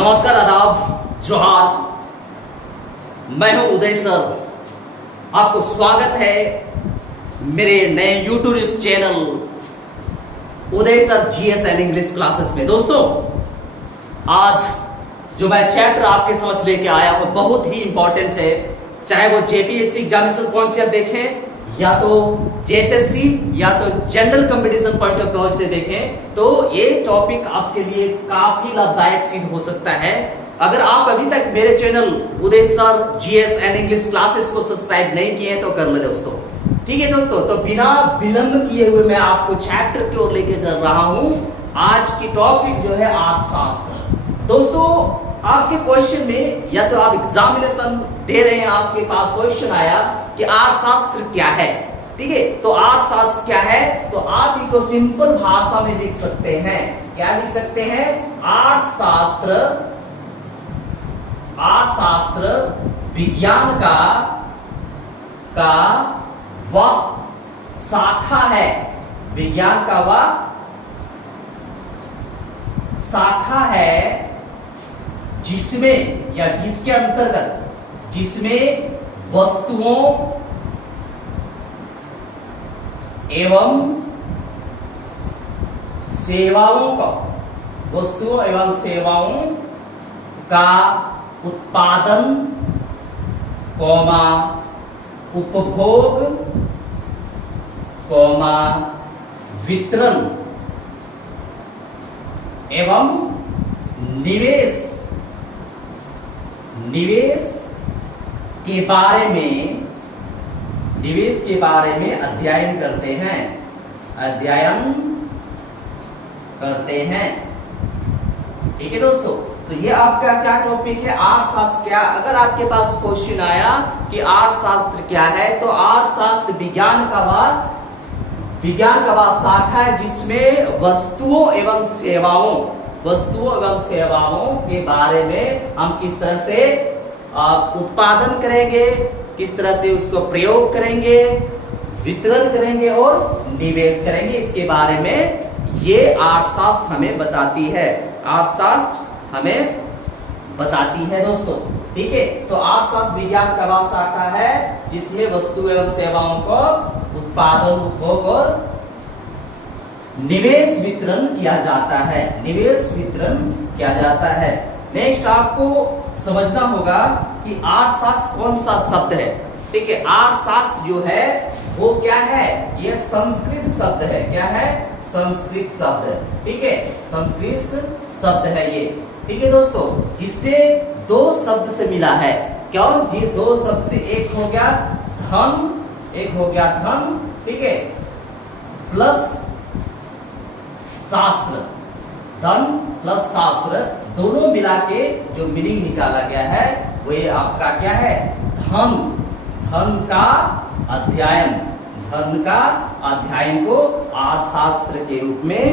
नमस्कार, आदाब, जोहार। मैं हूं उदय सर। आपको स्वागत है मेरे नए YouTube channel Uday sir GS and English classes में। दोस्तों, आज जो मैं चैप्टर आपके समझ लेके आया हूं बहुत ही इंपॉर्टेंस है। चाहे वो जेपीएससी एग्जामिनेशन कॉन्सेप्ट देखें या तो जेएसएससी या तो general competition point of view से देखें, तो ये टॉपिक आपके लिए काफी लाभदायक सिद्ध हो सकता है। अगर आप अभी तक मेरे channel Uday sir GS and English classes को सब्सक्राइब नहीं किए हैं तो कर ले दोस्तों। ठीक है दोस्तों, तो बिना विलंब किए हुए मैं आपको चैप्टर की ओर लेके चल रहा हूं। आज की टॉपिक जो है अर्थशास्त्र। दोस्तों, आपके क्वेश्चन में या तो आप एग्जामिनेशन दे रहे हैं, आपके पास क्वेश्चन आया कि अर्थशास्त्र क्या है। ठीक है, तो अर्थशास्त्र क्या है, तो आप इसको सिंपल भाषा में लिख सकते हैं। क्या लिख सकते हैं? अर्थशास्त्र विज्ञान का वह शाखा है। विज्ञान का वह शाखा है जिसमें या जिसके अंतर्गत जिसमें वस्तुओं एवं सेवाओं का उत्पादन, उपभोग, वितरण एवं निवेश के बारे में अध्ययन करते हैं। ठीक है दोस्तों, तो ये आपका क्या टॉपिक है? अर्थशास्त्र क्या। अगर आपके पास क्वेश्चन आया कि अर्थशास्त्र क्या है, तो अर्थशास्त्र विज्ञान का वह शाखा है जिसमें वस्तुओं एवं सेवाओं के बारे में हम किस तरह से उत्पादन करेंगे, किस तरह से उसको प्रयोग करेंगे, वितरण करेंगे और निवेश करेंगे, इसके बारे में ये अर्थशास्त्र हमें बताती है। अर्थशास्त्र हमें बताती है दोस्तों। ठीक है, तो अर्थशास्त्र विज्ञान का वह शाखा है जिसमें वस्तु एवं सेवाओं को उत्पादन, उपभोग और निवेश वितरण किया जाता है। नेक्स्ट आपको समझना होगा कि अर्थशास्त्र कौन सा शब्द है। ठीक है, अर्थशास्त्र जो है वो क्या है? ये संस्कृत शब्द है। क्या है? संस्कृत शब्द। ठीक है, संस्कृत शब्द है ये। ठीक है दोस्तों, जिससे दो शब्द से मिला है। क्यों? ये दो शब्द से एक हो गया धन, ठीक है, प्लस शास्त्र। धन प्लस शास्त्र दोनों मिला के जो मीनिंग निकाला गया है वो ये आपका क्या है? धन का अध्ययन को अर्थशास्त्र के रूप में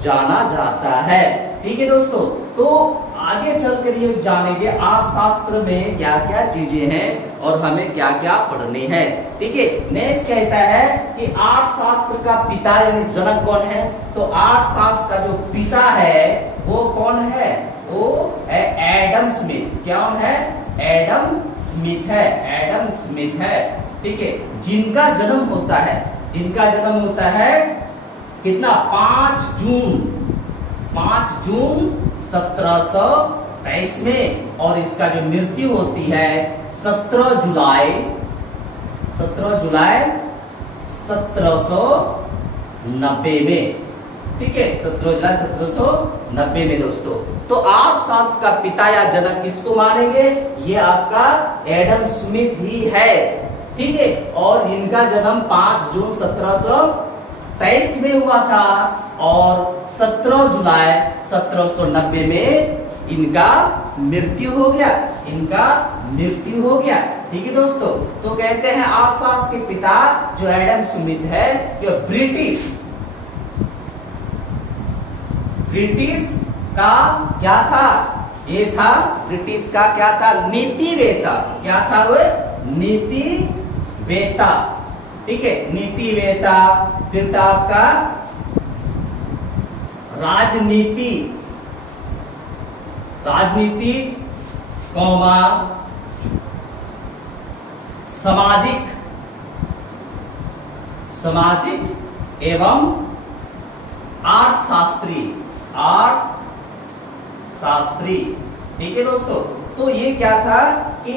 जाना जाता है। ठीक है दोस्तों, तो आगे चलकर ये जानेंगे अर्थशास्त्र में क्या क्या चीजें हैं और हमें क्या क्या पढ़ने हैं। ठीक है, नेक्स्ट कहता है कि अर्थशास्त्र का पिता यानी जनक कौन है? तो अर्थशास्त्र का जो पिता है वो कौन है? वो है एडम स्मिथ। क्या है? एडम स्मिथ है। ठीक है, जिनका जन्म होता है कितना? 5 जून 1723 में, और इसका जो मृत्यु होती है 17 जुलाई 1790 में। ठीक है, 17 जुलाई 1790 में दोस्तों। तो अर्थशास्त्र का पिता या जनक किसको मानेंगे? ये आपका एडम स्मिथ ही है। ठीक है, और इनका जन्म 5 जून 1723 में हुआ था और 17 जुलाई 1790 में इनका मृत्यु हो गया। ठीक है दोस्तों, तो कहते हैं अर्थशास्त्र के पिता जो एडम स्मिथ है ये ब्रिटिश का क्या था? ये था ब्रिटिश का क्या था? नीतिवेता। क्या था वो? नीतिवेता। ठीक है, नीतिवेता। फिर था आपका राजनीति राजनीतिक कौमा सामाजिक एवं अर्थशास्त्री। ठीक है दोस्तों, तो ये क्या था कि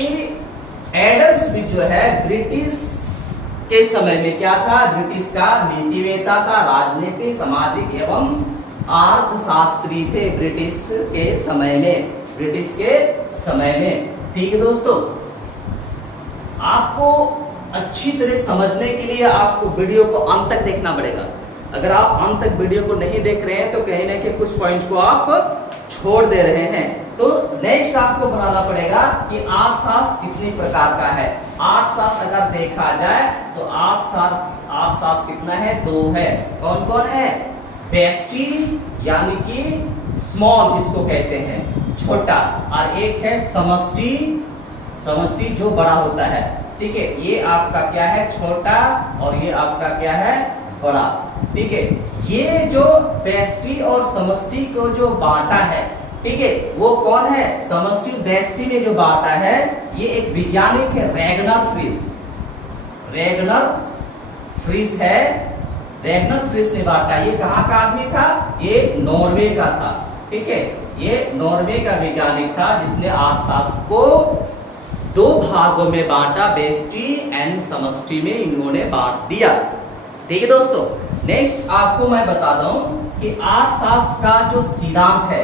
एडम स्मिथ जो है ब्रिटिश के समय में क्या था, ब्रिटिश का नीतिवेत्ता था, राजनीति सामाजिक एवं अर्थशास्त्री थे ब्रिटिश के समय में। ठीक है दोस्तों, आपको अच्छी तरह समझने के लिए आपको वीडियो को अंत तक देखना पड़ेगा। अगर आप अंत तक वीडियो को नहीं देख रहे हैं तो कहीं ना कहीं कुछ पॉइंट को आप छोड़ दे रहे हैं। तो नेक्स्ट आपको बनाना पड़ेगा कि अर्थशास्त्र कितनी प्रकार का है। अर्थशास्त्र अगर देखा जाए तो अर्थशास्त्र कितना है, 2 है। कौन कौन है, व्यष्टि यानी कि स्मॉल जिसको कहते हैं छोटा, और एक है समष्टि जो बड़ा होता है। ठीक है, ये आपका क्या है, छोटा, और ये आपका क्या है, बड़ा। ठीक है, ये जो व्यष्टि और समष्टि को जो बांटा है, ठीक है, वो कौन है, समष्टि व्यष्टि में जो बांटा है ये एक वैज्ञानिक है, रैगनर फ्रिश ने बांटा। ये कहाँ का आदमी था, ये नॉर्वे का था। ठीक है, ये नॉर्वे का वैज्ञानिक था जिसने अर्थशास्त्र को 2 भागों में बांटा, व्यष्टि एंड समष्टि में इन्होंने बांट दिया। ठीक है दोस्तों, नेक्स्ट आपको मैं बता दूं कि अर्थशास्त्र का जो सिद्धांत है,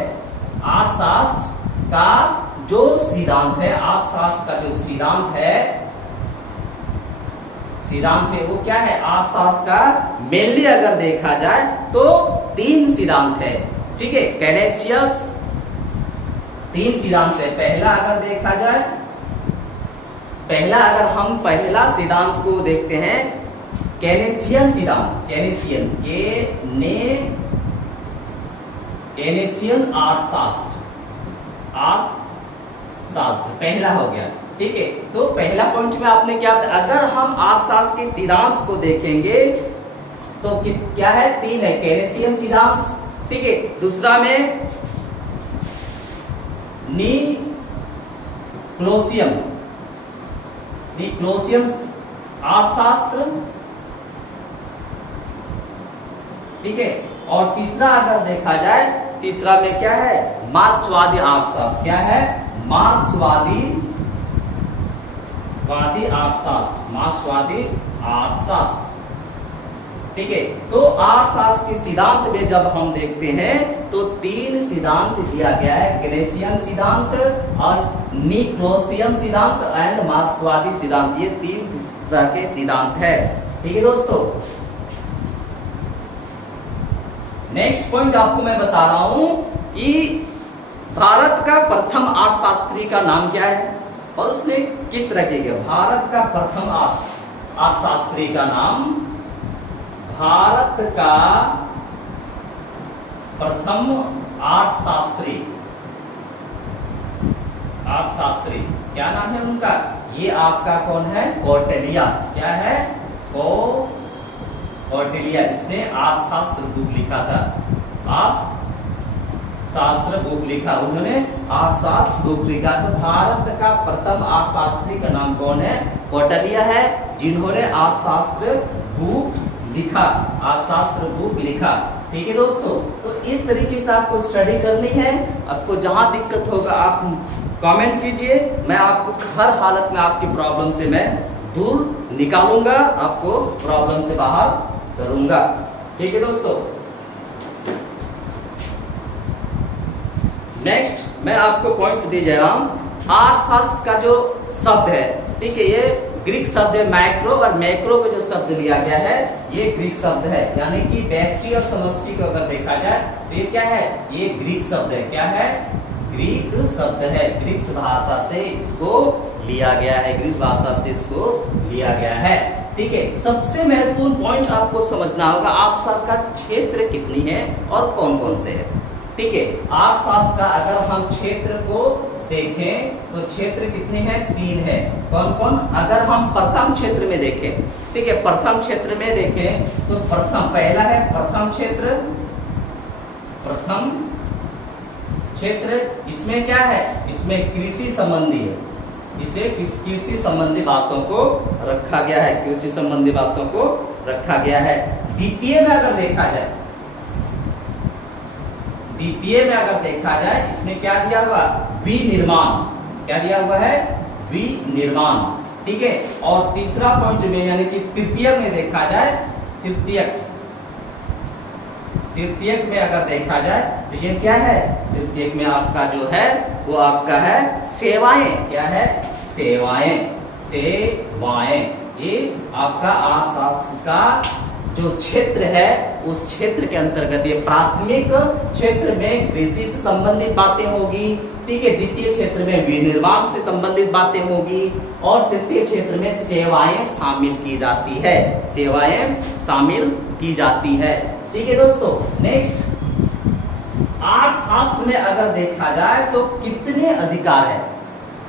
सिद्धांत है वो क्या है, अर्थशास्त्र का मेनली अगर देखा जाए तो 3 सिद्धांत है। ठीक है, केनेसियस 3 सिद्धांत है। पहला अगर देखा जाए, अगर हम पहला सिद्धांत को देखते हैं, केनेसियन सिद्धांत, केनेसियन अर्थशास्त्र पहला हो गया। ठीक है, तो पहला पॉइंट में आपने क्या, अगर हम अर्थशास्त्र के सिद्धांत को देखेंगे तो क्या है, 3 है, केनेसियन सिद्धांत। ठीक है, दूसरा में निक्लोसियन अर्थशास्त्र। ठीक है, और तीसरा अगर देखा जाए, तीसरा में क्या है, मार्क्सवादी अर्थशास्त्र। क्या है, मार्क्सवादी अर्थशास्त्र। ठीक है, तो अर्थशास्त्र के सिद्धांत में जब हम देखते हैं तो 3 सिद्धांत दिया गया है, केनेसियन सिद्धांत और निक्लोसियन सिद्धांत एंड मार्क्सवादी सिद्धांत। ये 3 तरह के सिद्धांत है। ठीक है दोस्तों, नेक्स्ट पॉइंट आपको मैं बता रहा हूं कि भारत का प्रथम अर्थशास्त्री का नाम क्या है और उसने किस तरह किया गया। भारत का प्रथम अर्थशास्त्री का नाम, भारत का प्रथम अर्थशास्त्री क्या नाम है उनका, ये आपका कौन है, कौटिल्य। क्या है, कौटिल्य, जिसने अर्थशास्त्र बुक लिखा था, अर्थशास्त्र बुक लिखा, उन्होंने अर्थशास्त्र बुक लिखा। तो भारत का प्रथम अर्थशास्त्री का नाम कौन है, कौटिल्य है, जिन्होंने अर्थशास्त्र बुक लिखा। ठीक है दोस्तों, तो इस तरीके से आपको स्टडी करनी है। आपको जहां दिक्कत होगा आप कमेंट कीजिए, मैं आपको हर हालत में आपकी प्रॉब्लम से मैं दूर निकालूंगा, आपको प्रॉब्लम से बाहर करूंगा। ठीक है दोस्तों, नेक्स्ट मैं आपको पॉइंट दे जा रहा हूं, अर्थशास्त्र का जो शब्द है, ठीक है, ये ग्रीक शब्द है मैक्रो, और मैक्रो का जो शब्द लिया गया है ये ग्रीक शब्द है, यानी कि व्यष्टि और समष्टि को अगर देखा जाए तो ये क्या है, ये ग्रीक शब्द है। क्या है, ग्रीक शब्द है, ग्रीक भाषा से इसको लिया गया है। ठीक है, सबसे महत्वपूर्ण पॉइंट आपको समझना होगा, अर्थशास्त्र का क्षेत्र कितनी है और कौन कौन से है। ठीक है, अर्थशास्त्र का अगर हम क्षेत्र को देखें तो क्षेत्र कितने हैं, 3 है। कौन कौन, अगर हम प्रथम क्षेत्र में देखें, ठीक है, प्रथम क्षेत्र में देखें तो पहला है प्रथम क्षेत्र इसमें क्या है, इसमें कृषि संबंधी है, इसे कृषि संबंधी बातों को रखा गया है, कृषि संबंधी बातों को रखा गया है। द्वितीय में अगर देखा जाए, द्वितीय में अगर देखा जाए इसमें क्या दिया हुआ, विनिर्माण, क्या दिया हुआ है, विनिर्माण, ठीक है। और तीसरा पॉइंट में यानी कि तृतीयक में देखा जाए, तृतीयक में अगर देखा जाए तो ये क्या है, तृतीयक में आपका जो है वो आपका है सेवाएं, क्या है, सेवाएं, सेवाएं। ये आपका अर्थशास्त्र का जो क्षेत्र है उस क्षेत्र के अंतर्गत ये प्राथमिक क्षेत्र में कृषि से संबंधित बातें होगी, ठीक है। द्वितीय क्षेत्र में विनिर्माण से संबंधित बातें होगी और तृतीय क्षेत्र में सेवाएं शामिल की जाती है, सेवाएं शामिल की जाती है, ठीक है दोस्तों। नेक्स्ट, अर्थशास्त्र में अगर देखा जाए तो कितने अधिकार है,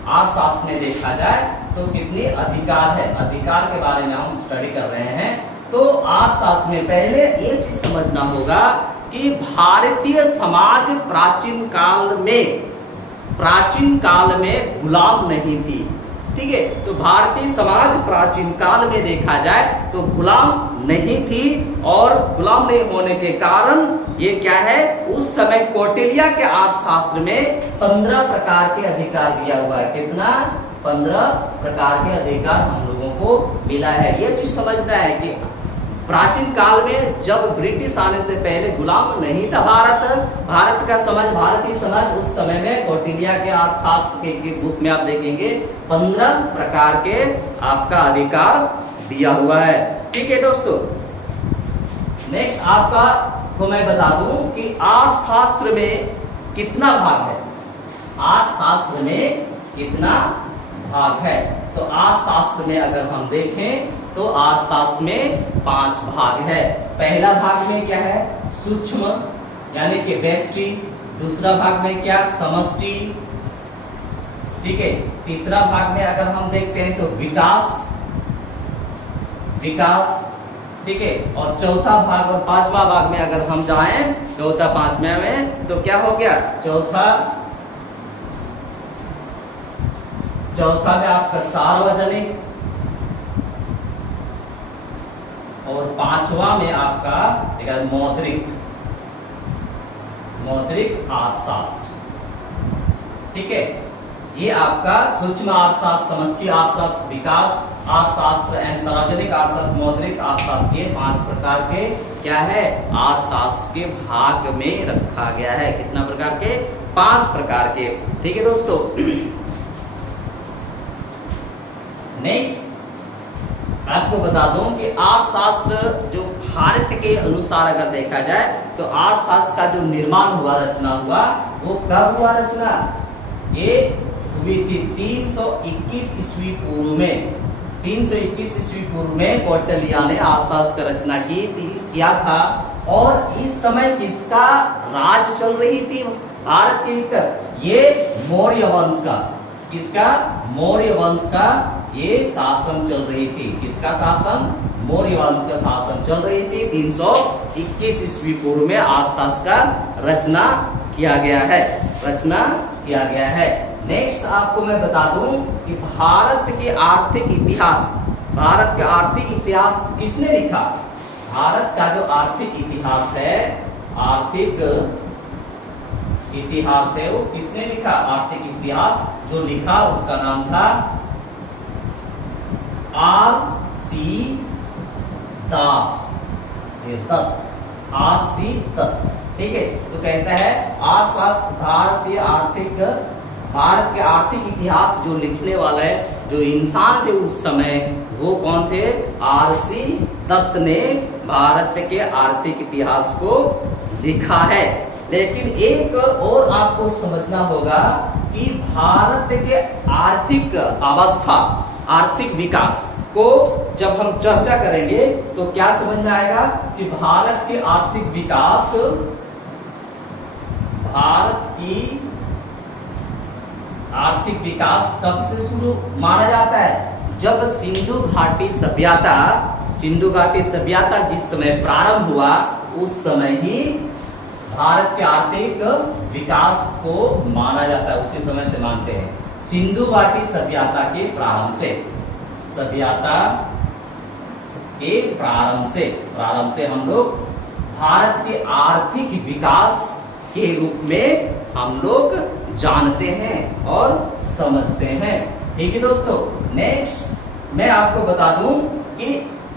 अर्थशास्त्र में देखा जाए तो कितने अधिकार है, अधिकार के बारे में हम स्टडी कर रहे हैं। तो अर्थशास्त्र में पहले ये चीज समझना होगा कि भारतीय समाज प्राचीन काल में गुलाम नहीं थी, ठीक है। तो भारतीय समाज प्राचीन काल में देखा जाए तो गुलाम नहीं थी और गुलाम नहीं होने के कारण ये क्या है, उस समय कौटिल्य के अर्थशास्त्र में 15 प्रकार के अधिकार दिया हुआ है। कितना, 15 प्रकार के अधिकार हम लोगों को मिला है। ये चीज समझना है कि प्राचीन काल में जब ब्रिटिश आने से पहले गुलाम नहीं था भारत का समाज, भारतीय समाज, उस समय में कौटिल्य के अर्थशास्त्र के बुक में आप देखेंगे 15 प्रकार के आपका अधिकार दिया हुआ है, ठीक है दोस्तों। नेक्स्ट आपका को मैं बता दूं कि अर्थशास्त्र में कितना भाग है, अर्थशास्त्र में कितना भाग है। तो अर्थशास्त्र में अगर हम देखें तो अर्थशास्त्र में 5 भाग है। पहला भाग में क्या है, सूक्ष्म यानी कि व्यष्टि, दूसरा भाग में क्या, समष्टि, ठीक है। तीसरा भाग में अगर हम देखते हैं तो विकास, ठीक है। और चौथा भाग और 5वां भाग में अगर हम जाएं, चौथा 5वें में तो क्या हो गया, चौथा में आपका सार्वजनिक और 5वां में आपका मौद्रिक अर्थशास्त्र, ठीक है। ये आपका सूक्ष्म अर्थशास्त्र, समष्टि अर्थशास्त्र, विकास अर्थशास्त्र एंड सार्वजनिक अर्थशास्त्र, मौद्रिक अर्थशास्त्र, ये 5 प्रकार के क्या है, अर्थशास्त्र के भाग में रखा गया है। कितना प्रकार के, 5 प्रकार के, ठीक है दोस्तों। नेक्स्ट आपको बता दूं कि अर्थशास्त्र जो भारत के अनुसार अगर देखा जाए तो अर्थशास्त्र का जो निर्माण हुआ, रचना हुआ, वो कब हुआ रचना, ये हुई थी 321 ईस्वी पूर्व में। 321 ईस्वी पूर्व में कौटिल्य ने अर्थशास्त्र का रचना किया था। और इस समय किसका राज चल रही थी भारत के भीतर, ये मौर्य वंश का, किसका, मौर्य वंश का ये शासन चल रही थी। किसका शासन, मौर्य वंश का शासन चल रही थी। 321 ईस्वी पूर्व में अर्थशास्त्र का रचना किया गया है, नेक्स्ट आपको मैं बता दूं कि भारत का आर्थिक इतिहास किसने लिखा, भारत का जो आर्थिक इतिहास है वो किसने लिखा, आर्थिक इतिहास जो लिखा उसका नाम था R.C. दास, R.C. दत्त, ठीक है। तो कहता है अर्थशास्त्र भारत के आर्थिक इतिहास जो लिखने वाला है, जो इंसान थे उस समय, वो कौन थे, R.C. दत्त ने भारत के आर्थिक इतिहास को लिखा है। लेकिन एक और आपको समझना होगा कि भारत के आर्थिक अवस्था, आर्थिक विकास को जब हम चर्चा करेंगे तो क्या समझ में आएगा कि भारत की आर्थिक विकास कब से शुरू माना जाता है, जब सिंधु घाटी सभ्यता जिस समय प्रारंभ हुआ, उस समय ही भारत के आर्थिक विकास को माना जाता है, उसी समय से मानते हैं। सिंधु घाटी सभ्यता के प्रारंभ से, सभ्यता के प्रारंभ से हम लोग भारत के आर्थिक विकास के रूप में हम लोग जानते हैं और समझते हैं। ठीक है दोस्तों, नेक्स्ट मैं आपको बता दूं कि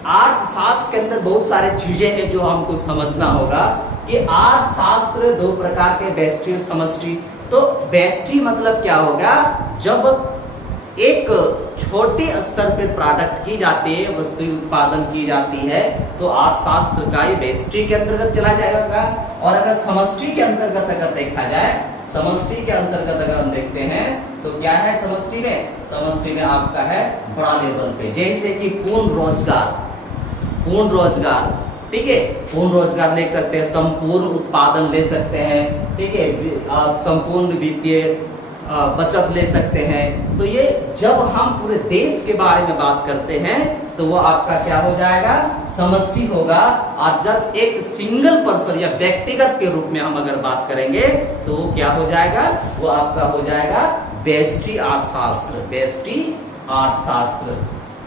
अर्थशास्त्र के अंदर बहुत सारे चीजें हैं जो हमको समझना होगा कि अर्थशास्त्र दो प्रकार के, व्यष्टि और समष्टि। तो व्यष्टि मतलब क्या होगा, जब एक छोटे स्तर पर प्रोडक्ट की जाती है, वस्तु उत्पादन की जाती है, तो अर्थशास्त्र का ये व्यष्टि के अंतर्गत चला जाएगा। और अगर समष्टि के अंतर्गत अगर देखा जाए, समष्टि के अंतर्गत अगर हम देखते हैं तो क्या है समष्टि में? समष्टि में आपका है बड़ा लेवल पे, जैसे कि पूर्ण रोजगार, ठीक है, पूर्ण रोजगार ले सकते हैं, संपूर्ण उत्पादन ले सकते हैं, ठीक है, संपूर्ण वित्तीय बचत ले सकते हैं। तो ये जब हम पूरे देश के बारे में बात करते हैं तो वो आपका क्या हो जाएगा? समष्टि होगा। और जब एक सिंगल पर्सन या व्यक्तिगत के रूप में हम अगर बात करेंगे तो वो क्या हो जाएगा? वो आपका हो जाएगा व्यष्टि अर्थशास्त्र, व्यष्टि अर्थशास्त्र।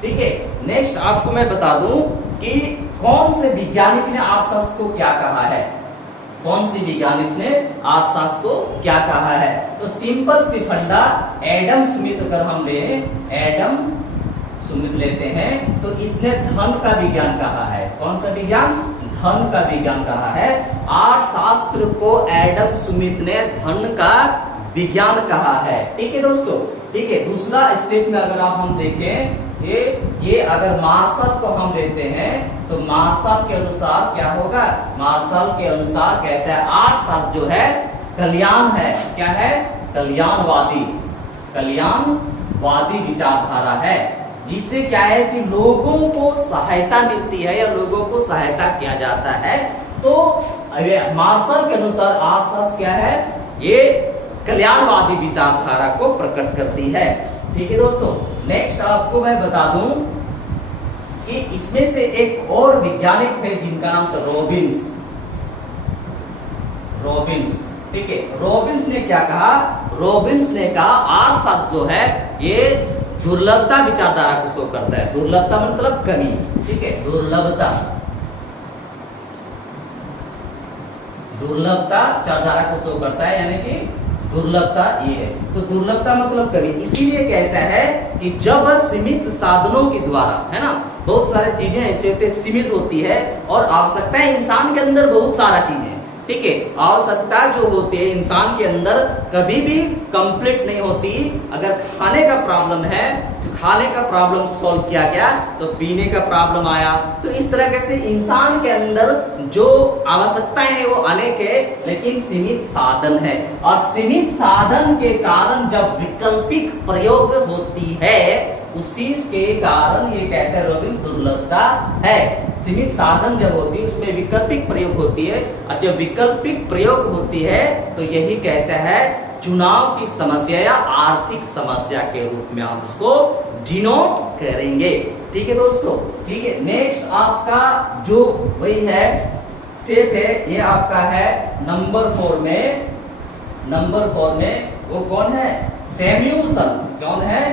ठीक है, नेक्स्ट आपको मैं बता दूं कि कौन से वैज्ञानिक ने अर्थशास्त्र को क्या कहा है, कौन सी वैज्ञानिक ने अर्थशास्त्र को क्या कहा है। तो सिंपल सी फंडा एडम स्मिथ अगर हम ले, एडम स्मिथ लेते हैं तो इसने धन का विज्ञान कहा है। कौन सा विज्ञान? धन का विज्ञान कहा है। अर्थशास्त्र को एडम स्मिथ ने धन का विज्ञान कहा है। ठीक है दोस्तों, ठीक है। दूसरा स्टेप में अगर आप हम देखें, ये अगर मार्शल को हम लेते हैं तो मार्शल के अनुसार क्या होगा? मार्शल के अनुसार कहता है अर्थशास्त्र जो है कल्याण है, क्या है? कल्याणवादी, कल्याणवादी विचारधारा है, जिससे क्या है कि लोगों को सहायता मिलती है या लोगों को सहायता किया जाता है। तो मार्शल के अनुसार अर्थशास्त्र क्या है? ये कल्याणवादी विचारधारा को प्रकट करती है। ठीक है दोस्तों, नेक्स्ट आपको मैं बता दूं कि इसमें से एक और वैज्ञानिक थे जिनका नाम था रॉबिन्स। ठीक है, रॉबिन्स ने क्या कहा? रॉबिन्स ने कहा अर्थशास्त्र जो है ये दुर्लभता विचारधारा को शो करता है। दुर्लभता मतलब कमी, ठीक है, दुर्लभता विचारधारा को शो करता है, यानी कि दुर्लभता ये है। तो दुर्लभता मतलब कमी, इसीलिए कहता है कि जब सीमित साधनों के द्वारा, है ना, बहुत सारी चीजें ऐसे होते सीमित होती है और आवश्यकता इंसान के अंदर बहुत सारा चीजें, ठीक है, आवश्यकता जो होती है इंसान के अंदर कभी भी कंप्लीट नहीं होती। अगर खाने का प्रॉब्लम है तो खाने का प्रॉब्लम सॉल्व किया गया तो पीने का प्रॉब्लम आया। तो इस तरह से इंसान के अंदर जो आवश्यकताएं है वो अनेक है, लेकिन सीमित साधन है। और सीमित साधन के कारण जब वैकल्पिक प्रयोग होती है, उसी के कारण ये कहते हैं रॉबिन्स दुर्लभता है। सीमित साधन जब होती है उसमें वैकल्पिक प्रयोग होती है, और जब वैकल्पिक प्रयोग होती है तो यही कहता है चुनाव की समस्या या आर्थिक समस्या के रूप में आप उसको डिनोट करेंगे। ठीक है दोस्तों, ठीक है। नेक्स्ट आपका जो वही है स्टेप है, ये आपका है नंबर 4 में। नंबर 4 में वो कौन है? सैम्यूल्सन। कौन है?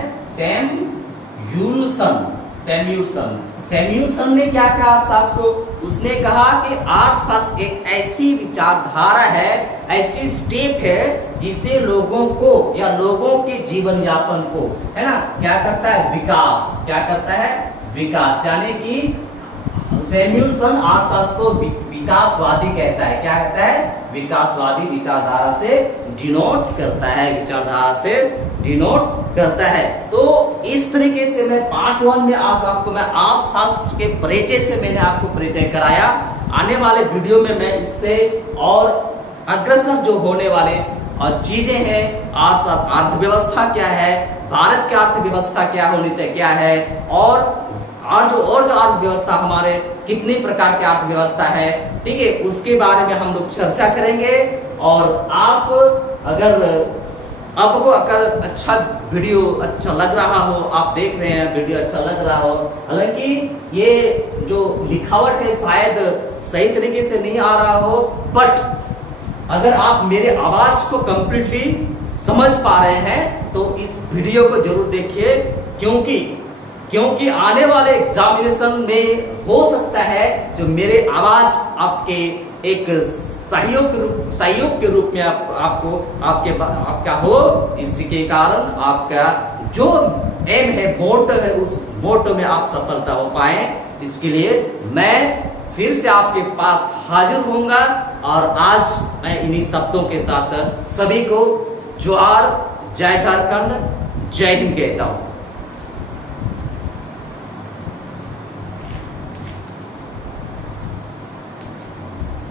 सैम्यूल्सन ने क्या कहा अर्थशास्त्र को? उसने कहा कि अर्थशास्त्र एक ऐसी विचारधारा है, ऐसी स्टेप है जिसे लोगों को या लोगों के जीवन यापन को, है ना, क्या करता है? विकास। क्या करता है? विकास। यानी कि सैम्यूल्सन अर्थशास्त्र को विकासवादी कहता है। क्या कहता है? विकासवादी विचारधारा से डिनोट करता है, विचारधारा से डिनोट करता है। तो इस तरीके से मैं पार्ट 1 में आज आपको मैं अर्थशास्त्र के परिचय से मैंने आपको परिचय कराया। आने वाले वीडियो में मैं इससे और अग्रसर जो होने वाले और चीजें हैं, अर्थशास्त्र, अर्थव्यवस्था क्या है, भारत की अर्थव्यवस्था क्या होनी चाहिए, क्या है, और जो अर्थव्यवस्था हमारे कितनी प्रकार की अर्थव्यवस्था है, ठीक है, उसके बारे में हम लोग चर्चा करेंगे। और आपको अगर अच्छा वीडियो अच्छा लग रहा हो, आप देख रहे हैं वीडियो अच्छा लग रहा हो, हालांकि ये जो लिखावट है शायद सही तरीके से नहीं आ रहा हो, बट अगर आप मेरे आवाज को कंप्लीटली समझ पा रहे हैं तो इस वीडियो को जरूर देखिए, क्योंकि आने वाले एग्जामिनेशन में हो सकता है जो मेरे आवाज आपके एक सहयोग के रूप में आपका हो। इसी के कारण आपका जो एम है, मोटो है, उस मोटो में आप सफलता हो पाए। इसके लिए मैं फिर से आपके पास हाजिर होऊंगा और आज मैं इन्हीं शब्दों के साथ सभी को जोहार, जय झारखंड, जय हिंद कहता हूं।